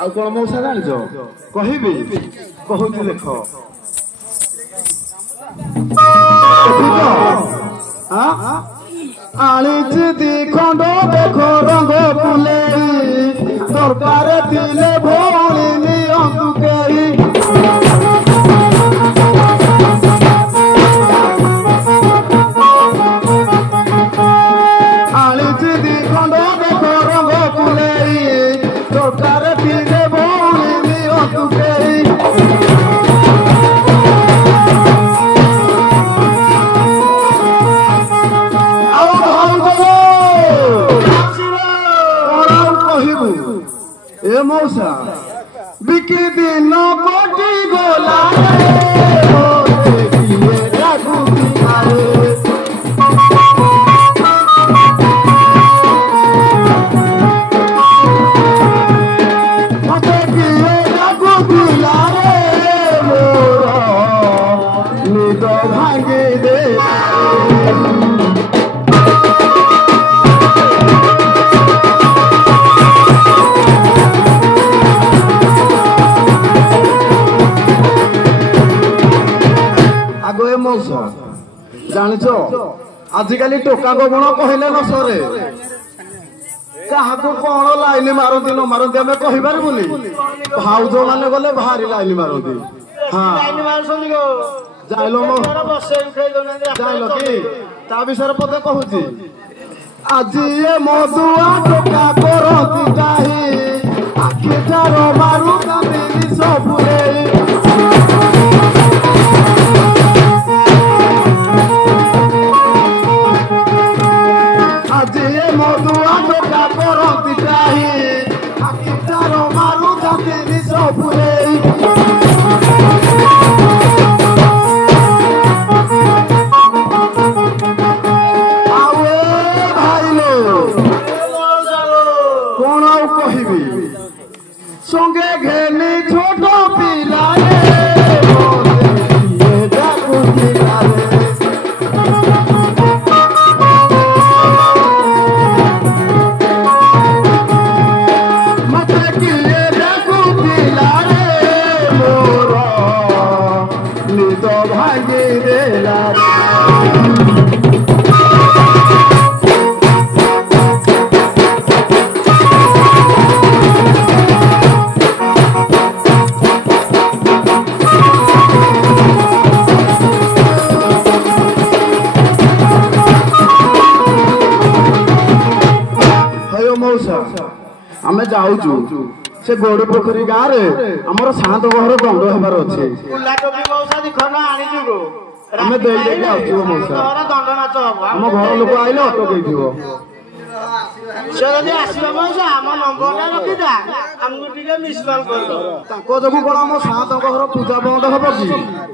आउ कौन मौसा जान कहबी कहूँ देख आनीच दी खंड देख रंग फुले दरकार दिले भौणी नियंतु केही आनीच दी खंड देख रंग फुले दरकार दिले भौणी नियंतु केही ए मौसा बिकी दिन कोटी गोला भांगे दे मौसा जानिच आजिकल टोका गुण कहले न सरे क्या कौन लाइन मारती न मारती आम कहीपरूनी भाउज मैंने गले भारी लाइन मारती हाँ जाइल कि ता विषय पते कहूँ आज ये मधुआ टोका करती काहे आखिटार मारू कांदी सबुरे आज ये मधुआ टोका करती काहे आखिटार मारू कांदी सबुरे संगे घेनी छोट पिला मत किए डाकू पिला मोर निद भागी देला आमे जाऊचु से गोड़ी पोखरी गाँव आमर शांत घर दंड हबार अच्छे आमे दे मौसा आम घर लोक आइले अटक जो कौन आम सात घर पूजा बंद हम कि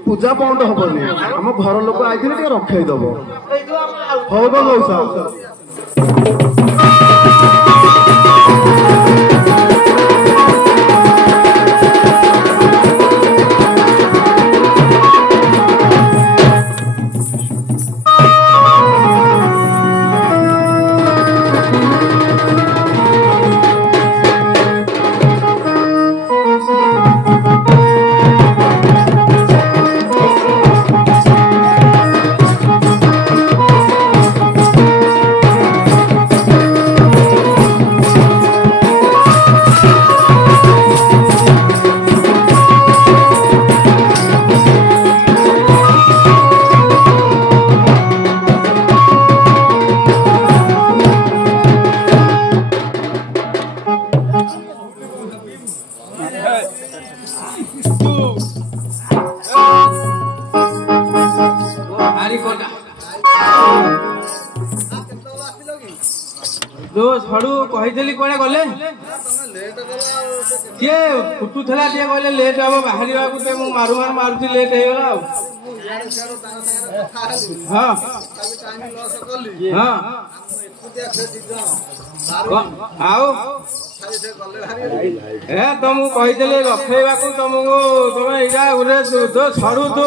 पूजा बंद हेनी आम घर लोक आई रखईदब हौ तो मौसा कहीदेली कड़े गले किए फुटुला टे कहले लेट हम बाहर मारू मारू मारुति लेट होगा हाँ हाँ ए तुमको कहीदेली रखेवा तुमको तुम यहाँ छड़ू तू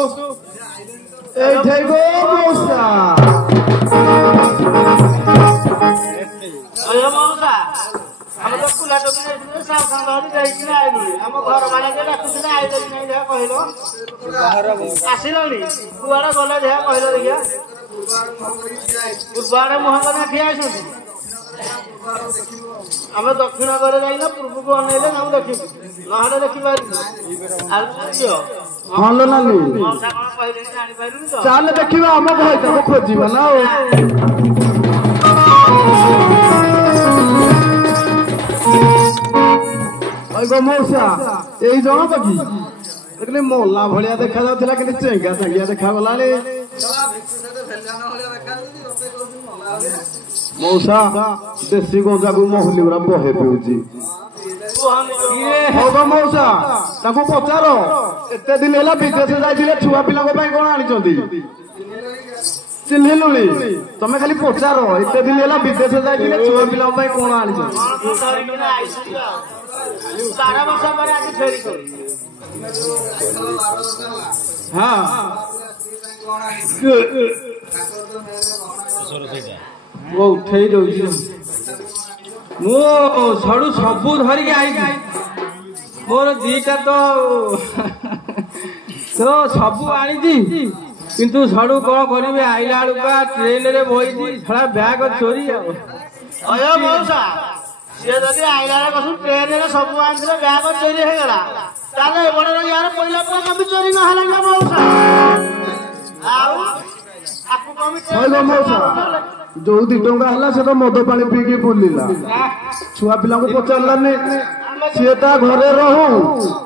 हम तो कुला तो भी साफ साफ जाई ना आइलु हम घर वाला के डाकुथिना आइले नै देख कहलो आसिलनी कुआडा गले देख कहलो देखिया कुआडा मोहन में ठिया आइसु हम दक्षिण करे जाई ना पूर्व को अनेले हम देखि नहले देखि पारि आलु हां लो नानी मौसा कोन कहले जानि पाइलु तो चल देखिबा हम भई त खोजिबा ना गो मौसा यही जन तो कि देखने मोला भलिया देखा जाउथिला कि चेंगा चेंगिया देखा गलाले मौसा देसी गंजा को मोहली गुरा बहे पिउची हो गो मौसा ताको पचारो एते दिन होला विदेश जाइथिले छुआ पिला को पई कोन आनिचंदी चिन्हिलुनी तमे खाली पचारो एते दिन होला विदेश जाइथिले छुआ पिला को पई कोन आनिचंदी 12 वर्ष पर आके फेरी कर हां वो उठेई दउची मो सडू सबु धरि के आई मोर दीटा तो सबु आनी जी किंतु सडू कोन करिवे आइला आलुका ट्रेन रे बोईची छडा बैग चोरी अयो मौसा से जदि आइला रे कसु ट्रेन रे सबु आनले बैग चोरी हे गला ताले बडर यार पहिला पर कभी चोरी न हला ना मौसा आउ आपु कमी हेलो मौसा जो 2 टंका हला से तो मद पानी पी के बुलिला छुआ पिला को पचारलाने से ता घरे रहू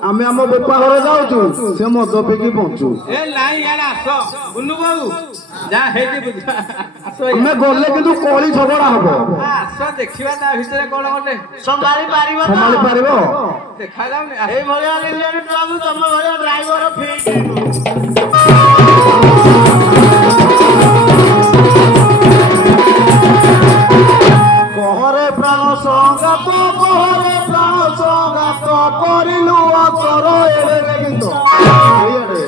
आमे हम बेपा घरे जाउछु से मद पी के पहुंचू ए लाई यार आसो बुल्लू बाबू जा हेती बुझा आसो हमें गोले किंतु कोली झगड़ा हबो आसो देखिबा ता भितरे कोन कोटे संभाली पारिबो देखा जाउनी ए भलिया लिलिया बाबू तम भलिया ड्राइवर फिट कोहरे प्राण संगात कोहरे प्राण संगात करिलु अतर एरे किंतु एरे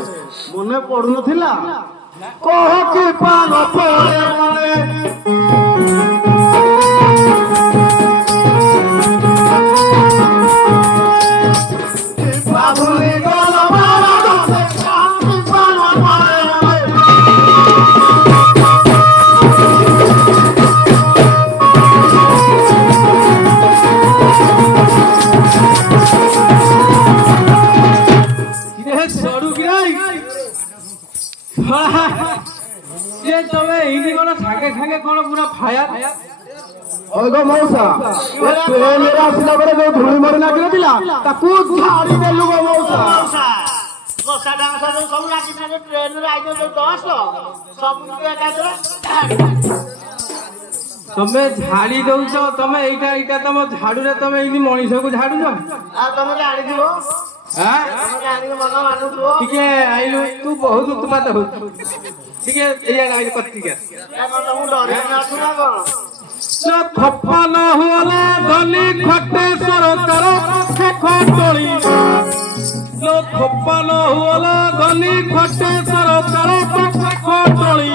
मने पडु नथिला कोह कि पान पड़े मने बाबुली गल मारा दे पान पड़े ये तबे इनी कोन थाके थाके कोन पूरा फायर ओगो मौसा ए ट्रेन रे आसिला बरे जो धुली मरि लागिला दिला ताकू झाड़ी देलु गो मौसा मौसा डांस सब लागी ना ट्रेन रे आइजो जो 10 सब के एकादरे तमे झाड़ी दउछ तमे एटा तम झाड़ू रे तमे इनी मनीष को झाड़ू न आ तमे जानि दिबो हां तमे जानि के मगा मानु तो ठीक है आइलु तू बहुत उत्पात हो ठीक है एया आइलु कत्ती के या कोन तमु डरे ना सुना कोन न थप्पा न हुआला धनी खटे सरकार पखे खटोली न थप्पा न हुआला धनी खटे सरकार पखे खटोली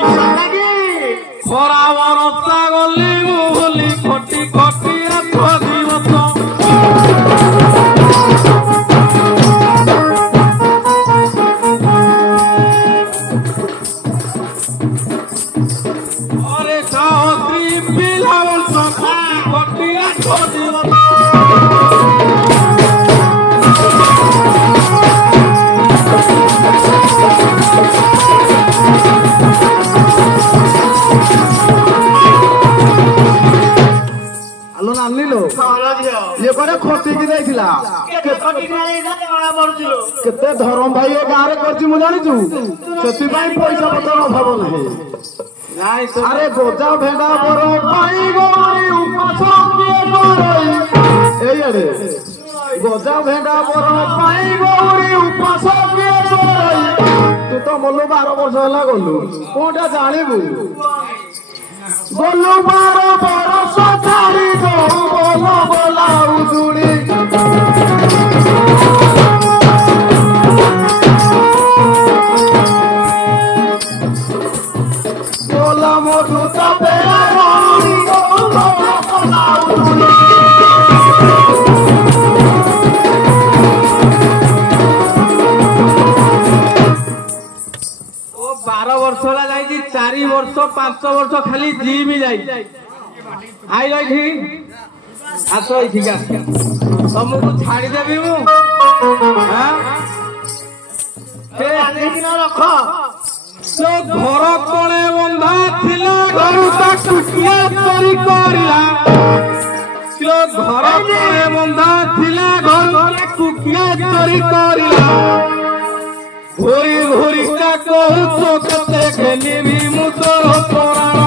खरा बरसा गली मुहली खटी खटी आठ दिवस अरे साहत्री पिलावन खटी आठ दिवस ये कोने खोटी की देथिला के खोटी नाही जाते बड़ा बरजिलो केते धरम भाई ए गारे करछि मु जानि छु सेति भाई पैसा पतर अभाव नाही नाही तो अरे गोजा भेडा पर पाई गोरी उपास के करई एई अरे गोजा भेडा पर पाई गोरी उपास के करई तू तो मोलो 12 वर्ष होला गलु कोटा जानिबु बोलो 12 वर्ष छाड़ी दो बोलो बोला उजुड़ी बोला मोटू तबे रानी बोलो बोला उजुड़ी 5 वर्ष खाली जिम जाई आइल एठी आस एठी का तुमको छाड़ी देबी मु हां रख तो घर कोणे बंधा थिला गरुता कुटिया चोरी करिला तो घर कोणे बंधा थिला गरुता कुटिया चोरी करिला घोरी घोरी का कहू कते खेलिबी मु तोर पुराण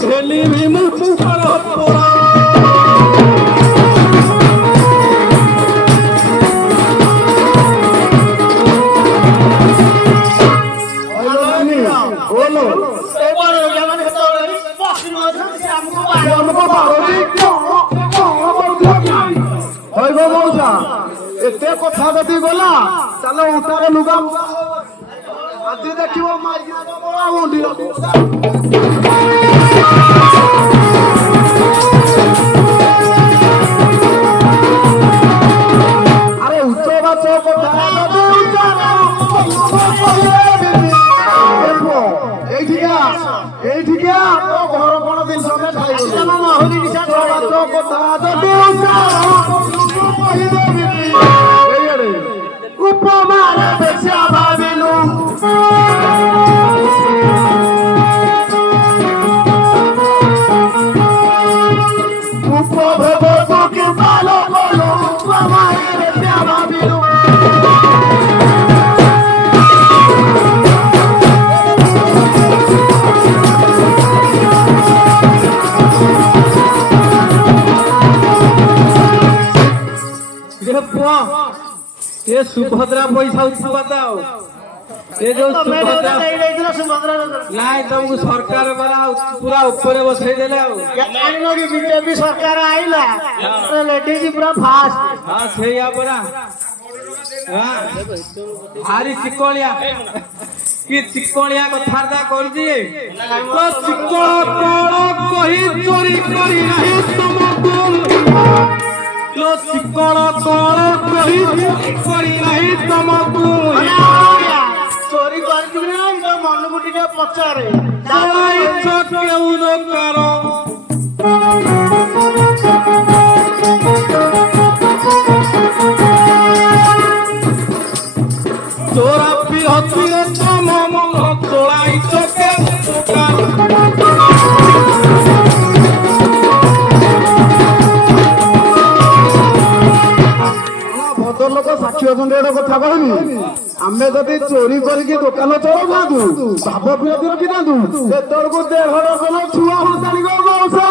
खेलिबी मु तोर पुराण एते कथा जदि गला चलो उतारे लुगा आज देखियो माइया बड़ा मुंडी अरे उच्च बाच कथा जदि एठिका तो घर कोन दिन समय खाइबो महली दिशा कथा जदि उपमारे बेसिया भाविलु उपभोग के बालो बोलो उपमारे बेसिया भाविलु ये सुभद्रा पैसा बताओ ये जो सुभद्रा नाई तुमको सरकार वाला पूरा ऊपर बसई देले बीजेपी सरकार आईला लेडीज पूरा फास्ट हाँ सही परा हाँ भारी चिकोलिया कि चिकोलिया कथार्ता कर दिए तो चिकोल कही चोरी करी नहीं तुमको लो चिकण कौन कही करी नहीं तुमको चोरी कर मन को टे पचारे चोरा पिहती तम मन चोराई चके लोक साक्षी अच्छा गोटे कथा कहनी आम जदि चोरी करके दुकान चलता भाव विरोधी रखिथा सेतु 1.5 छुआ हतानी मौसा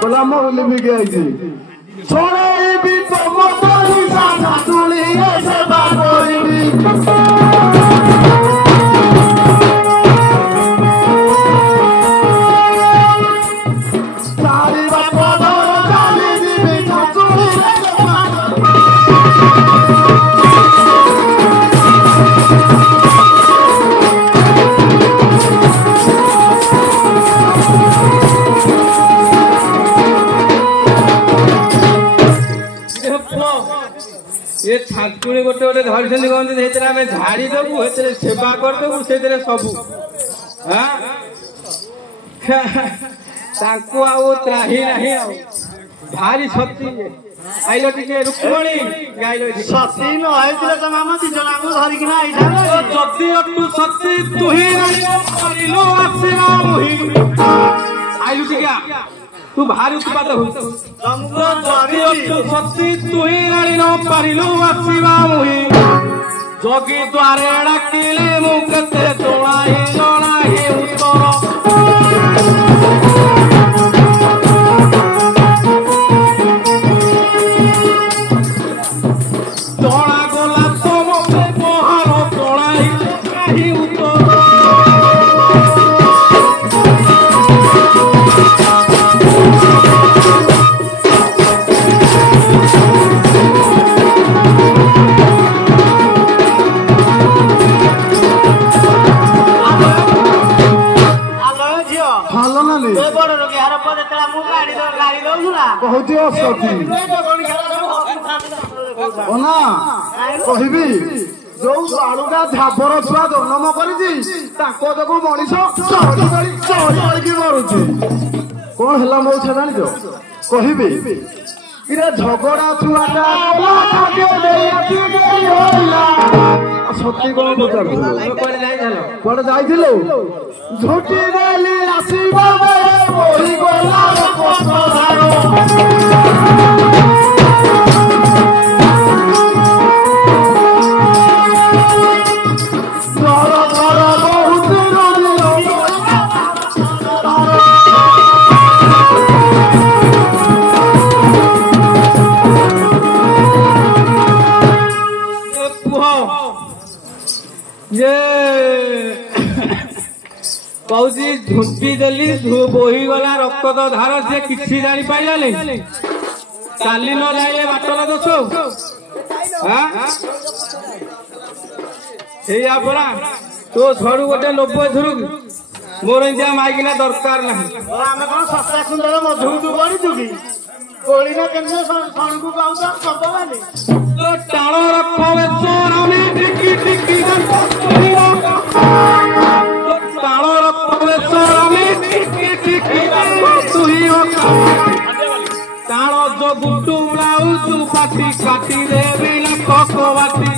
बोला मोहली भी गई छोड़े भी तो मोहली साथा तुली ऐसे बाबोरी भी सारी बात डाली दी बेटा तुली ये ठाकुरी गोटे गोटे धरी कहते आम झाड़ी देवु सेवा करदेबू से सबू हाँ त्राही ना भारी सती आइल टे रुक्मणी गाइल सती नई मामा दी जन धरिकिना जदि तू सती तुही आइलु टिका तू भारी उत्पाद हो सती तुही राणी न पारिलु आसवा मुही जगी द्वारे डाकिले मु केते तोळाई जणाई उत्तर तोळा गोला तो मते पहाड़ तोळाई काही उत्तर ଯାଉଛି ନା କହିବି ଯୋଉ ବାଳୁକା ଝାବର ଛୁଆ ଜନ୍ମ କରିଛି ତାଙ୍କ ଯୋଗୁ ମଣିଷ ଚଢି ଚଢିକି ମରୁଛି। କଣ ହେଲା ମଉସା ଜାଣିଛ କହିବି ଝଗଡା ଛୁଆଟା ସତୀ କଣ ପଚାରୁଥିଲୁ କୁଆଡେ ଯାଇଥିଲୁ ଝୁଟି ଦେଲି ଆସିବା କହୁଛି ଝୁଣ୍ଟି ଦେଲି ବୋହିଗଲା ରକ୍ତ ତ ଧାର ସେ କିଛି ଜାଣିପାରିଲାନି ଚାଲି ନ ଯାଇଲେ ବାଟର ଦୋଷ ସେଇଆ ପରା ତୋ ଛଡୁ ଗୋଟେ ଲୋଭ ଏଥିରୁ ମୋର ଏମିତିଆ ମାଇକିନା ଦରକାର ନାହିଁ। ଆମେ କଣ ଶସ୍ତା ସୁନ୍ଦର ମଧୁକୁ କରିଛୁ କି କୋଳିନା କେମିତି ସଣକୁ ପାଉଛ ସବମାନେ ଟାଣ ରଖ ଆମେ ଟିକି ଟିକି ଟାଣ ରଖ ଆମେ ଟିକି ଟିକି ଟାଣ ଯୋଗୁ ଟୁଳାଉଛୁ ପାଟି କାଟି ଦେବି ଲୋକ ବାଟି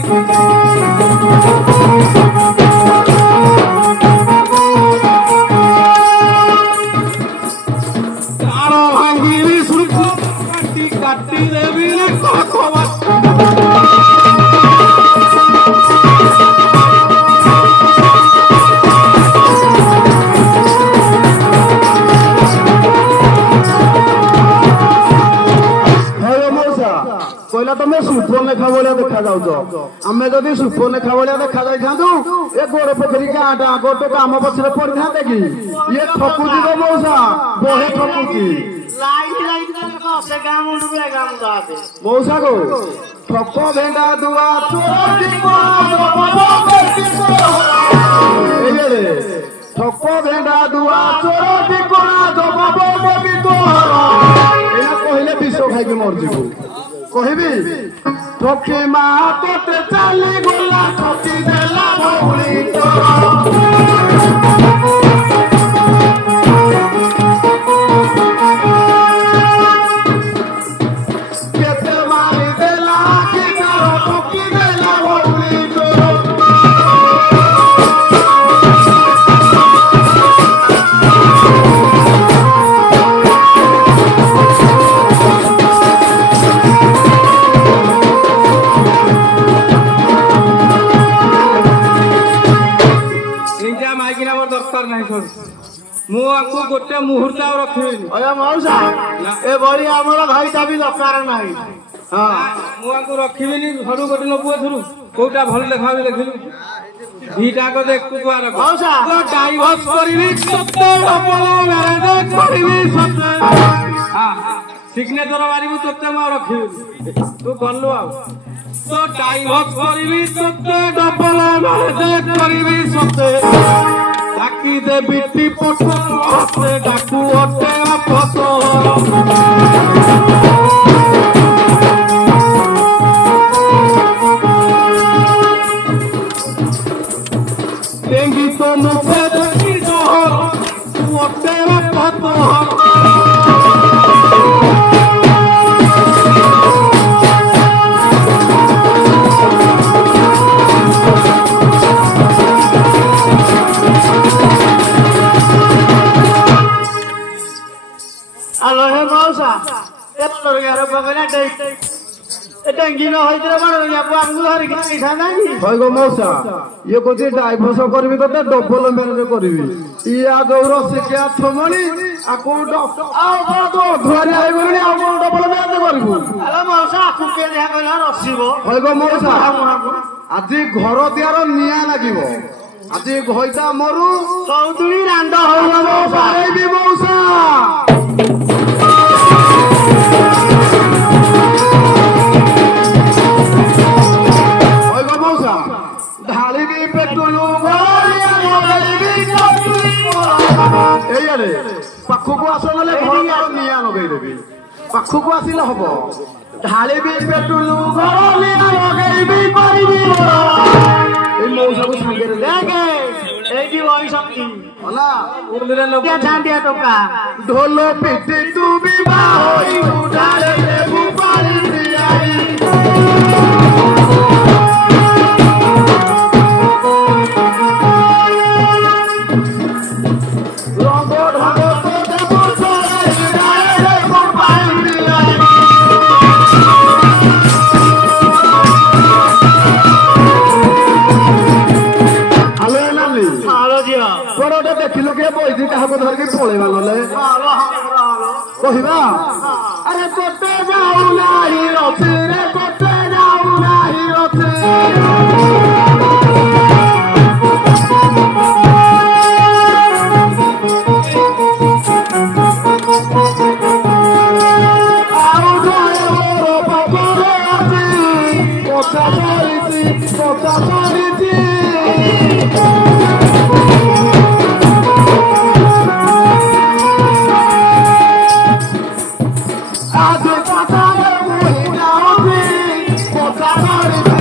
ଟାଣ ଭାଙ୍ଗିବି ସୁଖ କାଟି କାଟି ଦେବି ଲୋକ ବାଟି କହିଲା ତମେ ସୁପନେଖା ଭଳିଆ ଦେଖା ଯାଉଛ ଆମେ ଯଦି ସୁପନେଖା ଭଳିଆ ଦେଖା ଯାଇଥାନ୍ତୁ ଏ ଗୋଡ ପୋଖରୀ ଗାଁଟା ଗୋଟେ କାମ ପଛରେ ପଡିଥାନ୍ତେ କି ଇଏ ଠକୁଛି ତ ମଉସା ବହେ ଠକୁଛି ମଉସା ଗୋ ଠକ ଭେଣ୍ଡା ଦୁଆ ଏଇଆଡେ ଠକ ଭେଣ୍ଡା ଦୁଆ ଚୋର ଟିକଣା ଜବାବ ଦେବି ତୋର ଏଇନା କହିଲେ ବିଷ ଖାଇକି ମରିଯିବୁ କହିବି ଠକି ମା ତୋତେ ଚାଲି ଗଲା ଠକି ଦେଲା ଭଉଣୀ କେତେ ମାରି ଦେଲା କି ତାର ଠକି ଦେଲା ଭଉଣୀ ମୁଁ ଆକୁ ଗୋଟେ ମୁହୂର୍ତ୍ତ ଆଉ ରଖିବିନି ମଉସା ଏ ଭଳି ଆମର ଭାଇଟା ବି ଦରକାର ନାହିଁ ମୁଁ ଆକୁ ରଖିବିନି ଘରୁ ଗୋଟେ ଲୋକ ଏଥିରୁ କୋଉଟା ଭଲ ଲେଖାବି ଲେଖିଲୁ ଦିଟାକ ଦେଖୁ ଡାଇଭର୍ସ କରିବି କରିବି ସିଗ୍ନେଚର ମାରିବୁ ତୋତେ ମୁଁ ଆଉ ରଖିବିନି ତୁ ଗଲୁ ଆଉ ତ ଡାଇଭର୍ସ କରିବି ତୋତେ ଡବଲ ମ୍ୟାରେଜ କରିବି ସତେ ডাকি দেবি টিপট ডাকু অটে আপত ডেঙ্গি তো মুখে দেখি জহর অটে আপত ମଉସା ଇଏ କହୁଛି ଡାଇଭର୍ସ କରିବି ତତେ ଡବଲ ମ୍ୟାରେଜ କରିବି ଇଏ ଯୋଉ ରସିକିଆ ଛମଣି ଆକୁ ଅଧୁଆରି ହେଇଗଲୁଣି ଆଉ କଣ ଡବଲ ମ୍ୟାରେଜ କରିବୁ ମଉସା ଆଜି ଘର ତିଆର ନିଆଁ ଲାଗିବ ଆଜି ଘଇତା ମରୁ ଚୌଧୁରୀ ରାଣ୍ଡ ହଉ ମଉସା ঢালিবি পেটুলু এইয়ারে পাখକୁ ଆସ ନହେଲେ ଘର ନିଆଁ ଲଗେଇଦେବି ପାଖକୁ ଆସିଲେ ହବ ଢାଳିବି ପେଟ୍ରୋଲ ଘର ଲଗେଇବି କରିବି ଏଇ ମଉସାକୁ ସାଙ୍ଗରେ ଦେଖେ ଏଇଠି ବହି ଶକ୍ତି ହେଲା ଛାଣ୍ଡିଆ ଟଙ୍କା ଢୋଲ ପିଟି ତୁ ବିବାହ ହୋଇ ଢାଳେ ଦେବୁ ପାଣି ପିଆଇ ରଙ୍ଗ ଢଙ୍ଗ ତ ଦେବୁ ଢାଳେ ଦେବୁ ପାଣି ପିଆଇ ହାଲୋ ନାଲି ହାଲୋ ଝିଅ କୁଆଡେ ଗୋଟେ ଦେଖିଲୁ କିଏ ବଇଛି କାହାକୁ ଧରିକି ପଳେଇବା ନହେଲେ କହିବା ଆରେ କୋଟେ ଯାଉନାହିଁ ରଥି ରେ କୋଟେ ଯାଉନାହିଁ ରଥି ଆଉ ଘରେ ମୋର ପାଖରେ ଅଛି କଥା ସରିଛି କଥା ସରିଛି ଆଜି କଥାରେ ଭୁଲି ଯାଉଛି କଥା ସରିଛି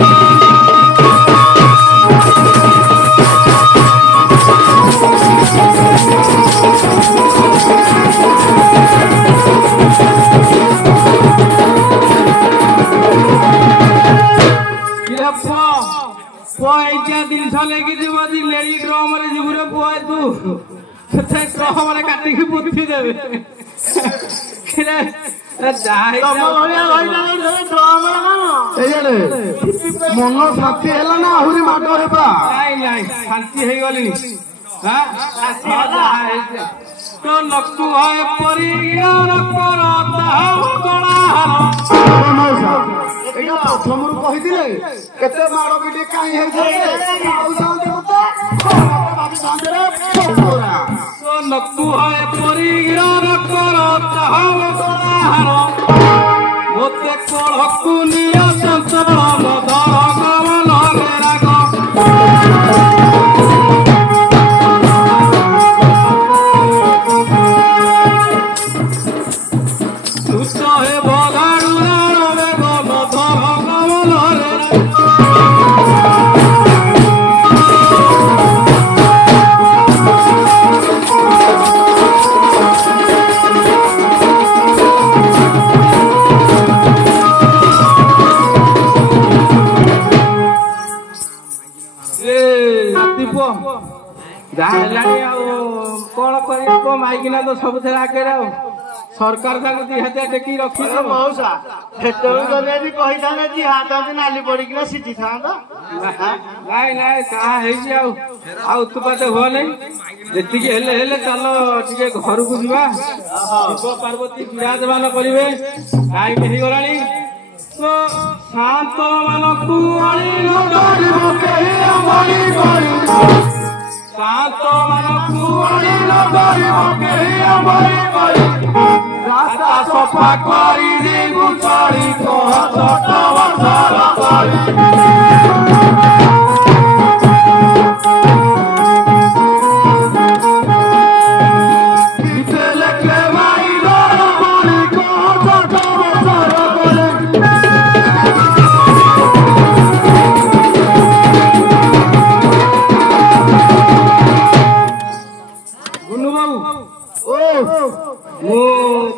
ଏଇଟା ଜିନିଷ ନେଇକି ଯିବ ଲେଡି ଡ୍ରମରେ ଯିବୁ ରେ ପୁଅ ତୁ ସେ ଡ୍ରମରେ କାଟିକି ବୁଦ୍ଧି ଦେବେ ଏଇଆଡେ ମନ ଶାନ୍ତି ହେଲା ନା ଆହୁରି ମାଡ ହେବା ନାଇଁ ନାଇଁ ଶାନ୍ତି ହେଇଗଲିଣି তো লক্ষ্য হয় পরিয়ার ପ୍ରଥମରୁ କହିଥିଲେ କେତେ ମାଡ଼ ପିଟି କାହିଁ তো লক্ষ্য হয় পরিয়ার মতে কড়কু নিয়া সন্তরণ ধর গমন রাগ कौन कर माइकिना तो सब आगे सरकार दी हाथ टेक रखी मौसा कही था हाथ नाली पड़ना सीझी था नाई नाई कहा उत्पात हुआ नहीं जी चल टे घर को जा शिव पार्वती विराजमान करेंगे टाइम हो गला तो शांत मानक शांत रास्ता सफा करी चढ़ी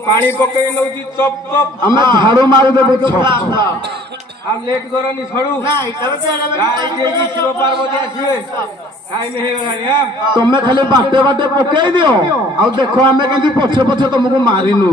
पानी पकई नौ चप चप आम झाड़ू मारिदेबू लेट करनी छड़ू शिव पार्वती आसवे टाइम हो गला तुम खाली बाटे बाटे पकई दियो आ देखो आम के पछे पछे तुमको मारी नौ